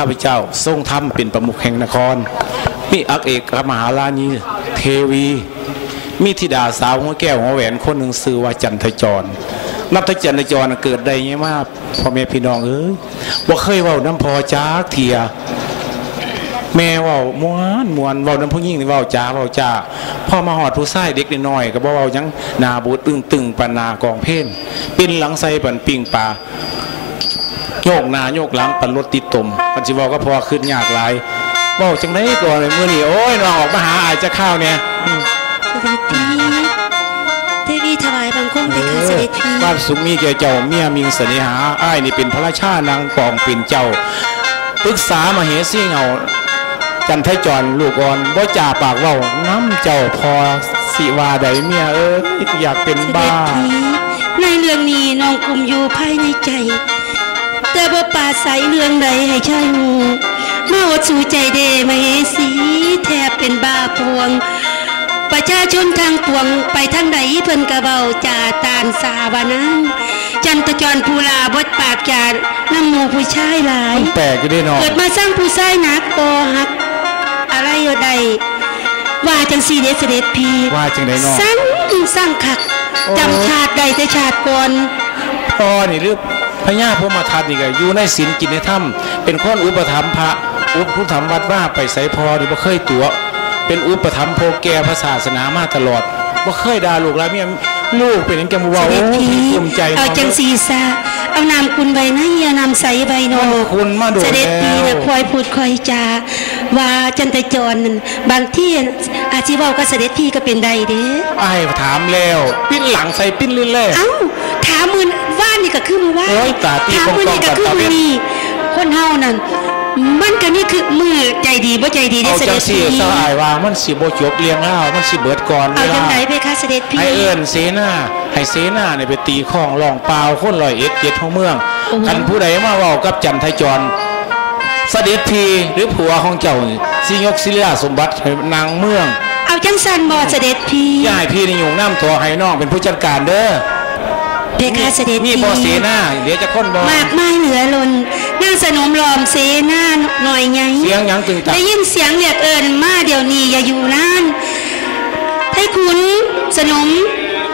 ข้าพเจ้าทรงธรรมเป็นประมุขแห่งนคร มีอักเอกมหาราณีเทวี มีธิดาสาวหัวแก้วหัวแหวนคนหนึ่งซื้อว่าจันทจร นับทจันทจรเกิดได้ไงมากพ่อแม่พี่น้องเอ้ยว่าเคยว่าน้ำพอจ้าเทีย แม่ว่ามวนมวนว่าน้ำผู้หญิงนี่เว่าจ้าว่าจ้าพ่อมาหอดผู้ชายเด็กน้อยก็บ่เว้ายังนาบูดตึงตึงปานนา กองเพนปิ้นหลังใส่ปันปิงปลา โยกหน้าโยกหลังปันรถติดตมปันสิเว้าก็พอขึ้นยากหลายเว้าจังไดก่อนเลยมื้อนี้โอ้ยน้องออกมาหาอายจะข้าวเนี่ยอืมเสด็จพี่เทวีถวายบังคมเพคะเสด็จพี่บ้านสุขมีแก่เจ้าเมียมิงเสน่หาอ้ายนี่เป็นพระราชานางปองเป็นเจ้าปรึกษามาเหสีเงาจันทจรลูกอ่อนบ่จ่าปากเว้าน้ำเจ้าพอสิว่าใดเมียเอ้ยอยากเป็นเสด็บ้าจพี่ในเรื่องนี้น้องกลุ่มอยู่ภายในใจแต่ บ่ปราศัยเรื่องใดให้ชายหูมาอดสู่ใจเดมาเฮสีแทบเป็นบ้าพวง ประชาชนทางปวงไปทางใดเพิ่นกระเบาจ่าตานสาวานังจันทจรภูลาบดปากจาน้ำหมูผู้ชายหลายแปลกอยู่เด้เนาะเกิดมาสร้างผู้ชายหนักกอหัก อะไรอยู่ใดว่าจังสีเดเสด็จพีว่าจังไดเนาะสร้างสร้างขักโอ้จำชาติใดแต่ชาติก่อนพ่อนี่หรือ พญาพมทัตนี่ก็อยู่ในศีลกินในถ้ำเป็นคนอุปถัมภ์พระอุปถัมภ์วัดว่าไปใส่พอนี่บ่เคยตัว เป็นอุปถัมภ์โพแก่พระศาสนามาตลอดบ่เคยด่าลูกหลานเมียลูกเป็นหยังจังว่าเสโอ้ด็จพีภูมิใจเอาจังสีซาเอานามคุณใบหน้าอย่านำใสใบนอคุณมาโดนเสด็จพีแล้นะวคอยพูดคอยจาว่าจันทจรนั่นบางที่อาชีวาก็เสด็จพีก็เป็นใดเด้ไอ้ายถามแล้ว ปิ้นหลังใส่ปิ้นลื่นแล่เนนี่ก็คือมือว่านโอ้ยตาตีถามมือนี่ก็คือตาเว้มือนนี่คนเฮานั่นมันก็นี่คือมือใจดีบ่ใจดีได้เอาเสจัด็งจสี่พีสลายว่ามันสิบ่จบเรียงเล่ามันสิเบิดก่อนเวเอาจัลางไดไปคะเสด็จพีให้เอิ้นเสนาให้เสนาเนี่ยไปตีข้องลองเปล่าคนลอยเอ็ดเจ็ดของเมืองคันผู้ใดมาเว้ากับจันทจรเสด็จพีหรือผัวของเจ้านี่สิยกศิลาสมบัติให้นางเมือง เอาจังสันบ่เสด็จพีอย่าให้พี่นี่ยุ่งน้ำตัวให้น้องเป็นผู้จัดการเด้อ เพคะเสด็จนี่พีบ่เสนาเดี๋ยวจะค้นบ่มากมายเหลือล้นนางสนมหลอมเสนาหน่อยไงเสียงหยังตึงตังได้ยินเสียงเรียกเอิญมาเดี๋ยวนี้อย่าอยู่นานให้คุณสนม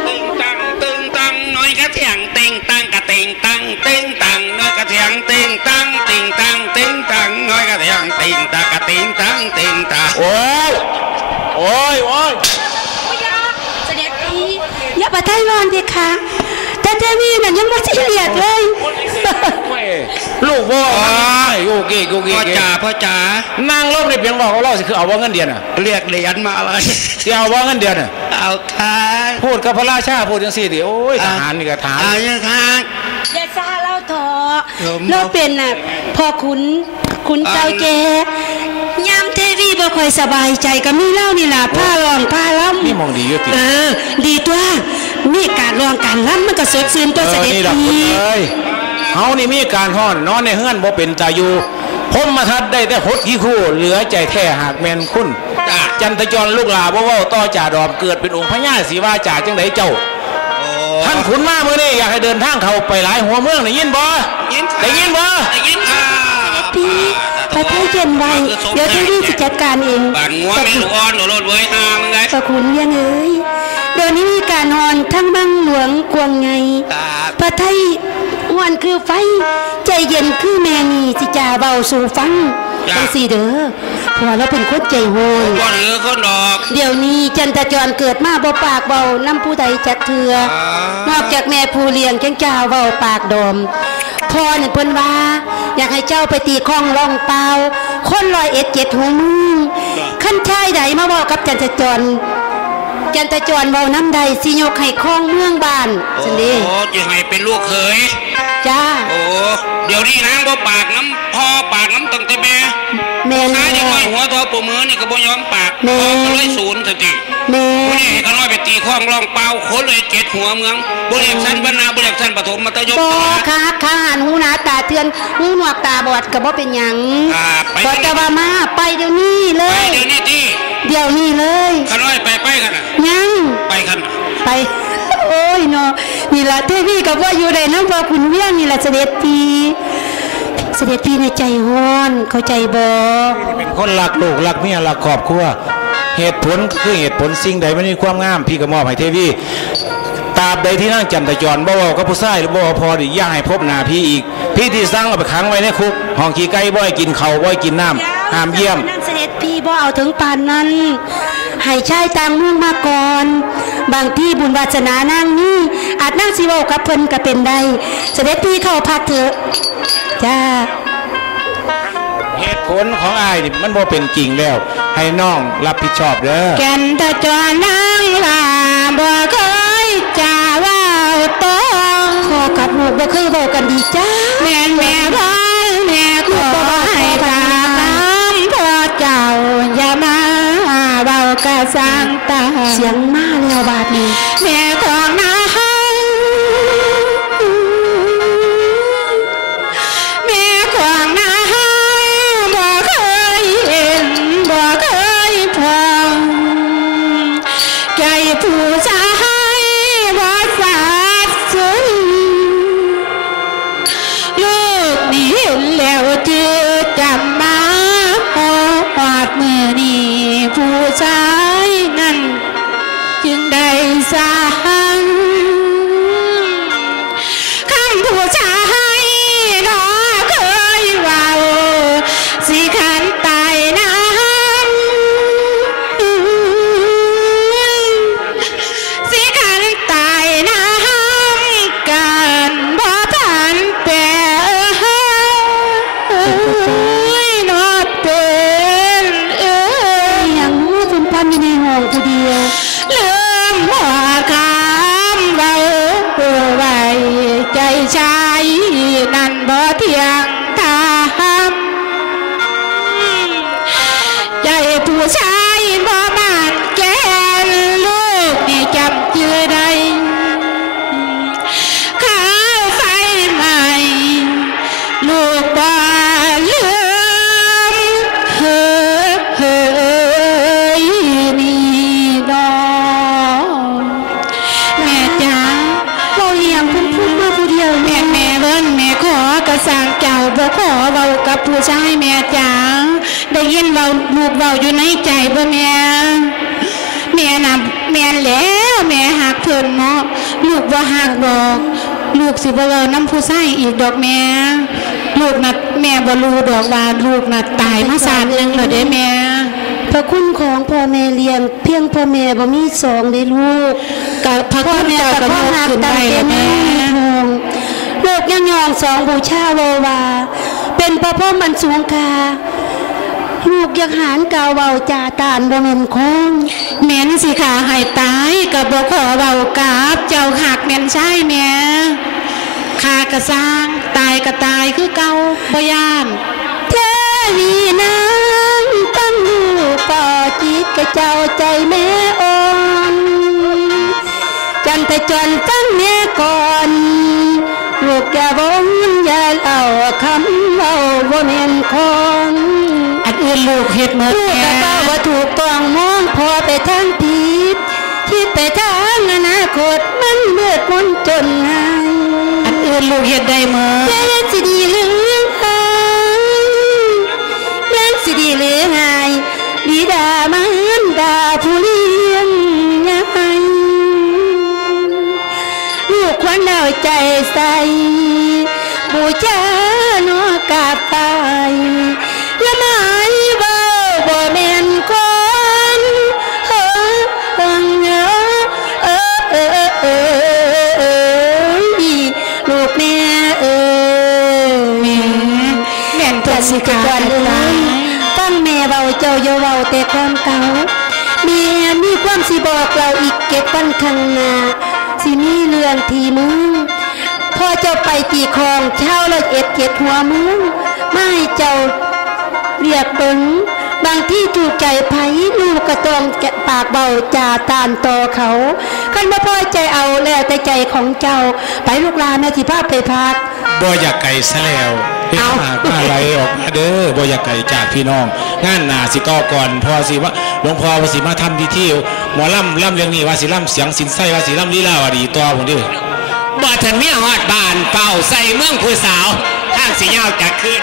ตึงตังตึงตังน้อยกระเทียงเต็งตังกระเต็งตังเต็งตังน้อยกระเทียงเต็งตังเต็งตังเต็งตังน้อยกระเทียงเต็งตังกระเต็งตังเต็งตังโอ้ยโอ้ยโอ้ยเสด็จพีอย่าประทายร้อนเด็กค่ะแต่เท วีนั่นยังไม่สิเรียกเลยลูกบ่โอเคโอเคพ่อจ๋าพ่อจ๋านางลบในเพียงบอกเขาเล่าสิคือเอาว่าเงินเดือนอะเรียกเหรียญมาเลยสิเอาว่าเงินเดือนอะเอาค่ะพูดกับพระราชาพูดจังซี่ดิโอ้ยทหารนี่ก็ทหารเอายังค่ะอย่าซาเล่าทอเออเราเป็นน่ะพ่อขุนขุนเจ้าแกยามเทวีบ่ค่อยสบายใจก็มีเล่านี่ล่ะผ้าร้องผ้าล้ำนี่มองดีอยู่ติเออดีตัว มีการร้องการล้ำมันก็สดชื่นตัวเอเสอด็จนี่ล่ะพีคุณเอ้ยเฮานี่มีการฮ้อนนอนในเฮือนบ่เป็นตาอยู่ผมมาทัดได้แต่หดขี้คู่ เหลือใจแท้หากแม่นคุณจ้าจันทจรลูกหลาบ่เว้าต่อจ่าดอมเกิดเป็นองค์พญาศรีวาจ่าจังไดเจ้าโอ้ท่านขุนมามื้อนี้อยากให้เดินทางเข้าไปหลายหัวเมืองได้ยินบ่ยินค่ะได้ยินบ่ได้ยินค่ะพี่พระเทพเย็นไว้เดี๋ยวเทวีจะจัดการเองบานงัวแม่ลูกอ่อนหนูโลดเว้ยหามึงไงพระคุณยังเอ้ย เดี๋ยวนี้มีการฮอนทั้งบังหลวงกวงไงพระไทยอ้วนคือไฟ ใจเย็นคือแม่นีสิจ่าเบาสู่ฟังจังสีเด้อเพราะว่าเราเป็นคนใจโหนบ่เหลือคนดอก เดี๋ยวนี้จันทจรเกิดมาบ่ปากเบาน้ำผู้ใดจักเถือนอกจากแม่ผู้เลี้ยงจังเจ้าเบาปากดมพ่อเนี่ยเพิ่นว่า อยากให้เจ้าไปตีข้องล่องเปล่าคนลอยเอ็ดเจ็ดหัวมือขั้นชายใดมาบอกกับจันทจร จันทจรเบาน้ำใดสิยกให้ข้องเมืองบ้านสันดีโอ้จะให้เป็นลูกเขยจ้าโอ้เดี๋ยวนี้นางบ่ปากน้ำพ่อปากน้ำตั้งแต่แม่แม่นนายแล้เด็กน้อยหัวทอปูมือนี่ก็บ่ยอมปากแม่พ่อก็เลยศูนย์สติแม่ผู้นี้ให้ก็น้อยไปตีข้องร่องเป่าโคเลยเจ็ดหัวเมืองบ่เรีสั้นบรรณาบ่เรีสั้นปฐมมัธยมบอค่ะขาหันหูหนาตาเตือนหูหนวกตาบอดก็บ่เป็นหยังอ่าไปบอจะว่ามาไปเดี๋ยวนี้เลไปยเดี๋ยวนี้ที่ เดี๋ยวนี้เลยขาน้อยไปไปกันน่ะยังไปกันน่ะไป โอ้ยเนาะนี่ละเทพี่กับว่าอยู่ในน้ำพอคุณเวียงนี่ละเสด็จพีเสเสด็จพี่ในใจฮ้อนเข้าใจบ่เป็นคนรักลูกรักเมียรักครอบครัวเหตุผลคือเหตุผลสิ่งใดไม่มีความงาม พี่ก็มอบให้เทวี ตราบใดที่นั่งจันทจรบ่เว้ากับผู้ชายหรือบ่เว้าพอดิอย่าให้พบหน้าพี่อีก พี่ที่สั่งเอาไปขังไว้ในคุกห้องขี้ไก่บ่ให้กินข้าวบ่ให้กินน้ำห้ามเยี่ยมนั่นเสด็จพี่บ่เอาถึงปานนั้นให้ชายต่างเมืองมาก่อน บางที่บุญวาสนานั่งนี่อาจนั่งสิเว้ากับเพิ่นก็เป็นได้ เสด็จพี่เข้าพักเถอะจ้าเหตุผลของอายนี่มันบ่เป็นจริงแล้ว ให้น้องรับผิดชอบเด้อแก่นตะจวนนางลาบ่เผู้ชายบ่บานแกนลูกนี่จำชื่อได้ข้าวไฟใหม่ ลูกบ่ลืมเฮ้อเฮ้ยนี่น้องแม่จ๋าเราเลี้ยงเพิ่นพูดมาผู้เดียวแม่แม่เบิ้นแม่ขอกระสร้างเจ้าบ่ขอเว้ากับผู้ชายแม่จ๋า ได้ยินเว้าลูกเว้าอยู่ในใจบ่แม่แม่น่ะแม่แล้วแม่หักเพิ่นเนาะลูกบ่หักดอก ลูกสิบ่เว้าน้ำผู้ชายอีกดอกแม่ลูกน่ะแม่บ่รู้ดอกว่าลูกน่ะตายมาสามหนึงแล้วเด้แม่พระคุณของพ่อแม่เลี้ยงเพียงพ่อแม่บ่มีสองได้ลูกกับพระพ่อคุณเจ้ากับก็พ่อหักตั้งได้แม่ทองลูกยังยองสองบูชาโลวา เป็นพระพ่อมันสูงคา ลูกยังหารกาวเบาจาตานบ่แม่นคงแม่นสิค่ะให้ตายกับบ่ขอเว้ากับเจ้าหักแม่นใช่แม่ข้ากระสร้างตายก็ตายคือเก่าบ่ย่านเทวีนางตั้งลูกป่อจิตกระเจ้าใจแม่อ่อนจันทจรฟังแม่ก่อนลูกอย่าบงอย่าเอาคำเอาบ่แม่นของ อันอื่นลูกเฮ็ดหมดลูกแม่กะเป้าว่าถูกต้องมองพอไปทางผิดคิดไปทางอนาคตมันเลือดมนต์จนหายอันอื่นลูกเฮ็ดได้หมดแม่สิดีหรือหายแม่สิดีหรือหายบิดามันดาผู้เลี้ยงยังลูกควรเอาใจใส่บูชาโนกาไปล แต่ความเก่าเมียมีความสิบอกเราอีกเก็บวันข้างหน้าสิมีเรื่องทีมึงพ่อเจ้าไปตีคองเช่าละเอ็ดเก็ดหัวมึงไม่เจ้าเรียกเบิง บางที่ถูกใจไผลูกก็ต้องแกะปากเบาจาตานต่อเขาคันบ่พอใจเอาแล้วแต่ใจของเจ้า ไปลูกหลานนะสิพาไปพักบ่อยากไก่ซะแล้วเฮ็ดเอามากอะไรออกมาเด้อบ่อยากไก่จากพี่น้อง งานหนาสิต่อก่อนพอสิว่าหลวงพ่อว่าสิมาทำพิธีหมอลำลำเรื่องนี้ว่าสิลำเสียงสินไส้ว่าสิลำลีลาวดีต่อผมดิบ่ทันเมียฮอดบ้านเป่าใส่เมืองผู้สาวททางสียาวจากคืน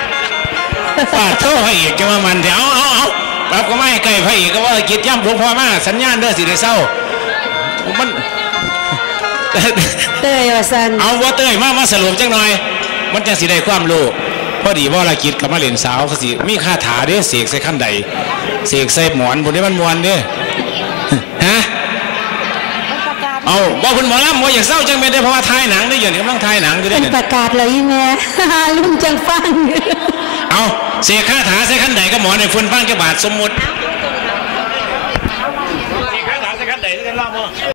ป้าโทษพระเอกจะมามันเดี๋ยวเอาเอาเอาปรับก็ไม่ให้ใกล้พระเอกก็ว่ากิจย่ำหลวงพ่อมาสัญญาณเด้อสิได้เศร้า มันเต้ยว่าสันเอาว่าเต้ยมามาสรุปจังหน่อย มันจะสิได้ความรู้พอดีว่าละกิจกับมาเล่นสาวเขาสิมีคาถาเด้เสกใส่ขั้นใดเสกใส่หมอนบนนี้มันมวนเด้ฮะเอาบอกคุณหมอลำว่าอยากเศร้าจังเป็นได้เพราะว่าถ่ายหนังได้อยู่นี่กำลังถ่ายหนังอยู่ได้เป็นเนี่ยประกาศเลยอีแม่ลุงจังฟังเอา เสกคาถาเสกขั้นใดก็หมอในฝุ่นฟังจะบาดสมมุติ